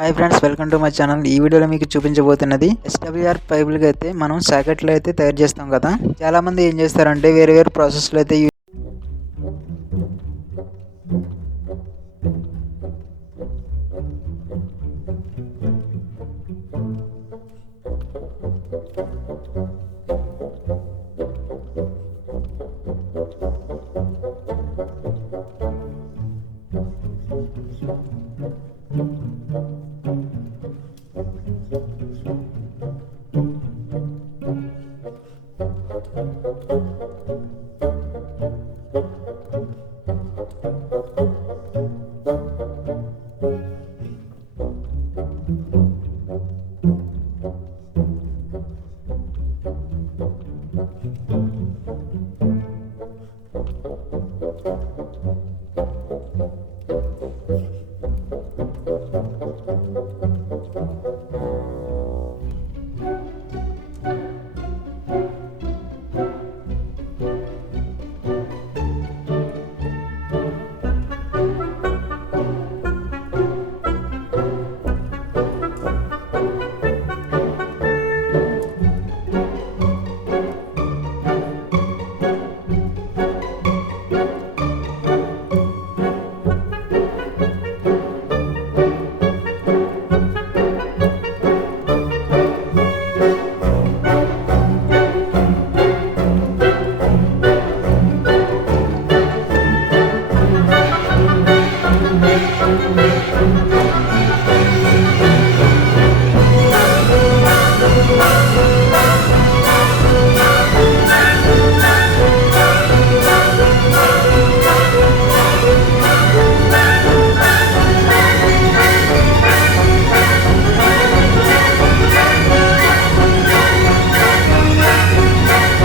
Hi friends, welcome to my channel. ఈ వీడియోలో మీకు చూపించబోతున్నది SWR పైపులకి అయితే మనం సాకెట్లు అయితే తయారు చేస్తాం కదా. చాలా మంది ఏం చేస్తారంటే వేరే ప్రాసెస్లో అయితే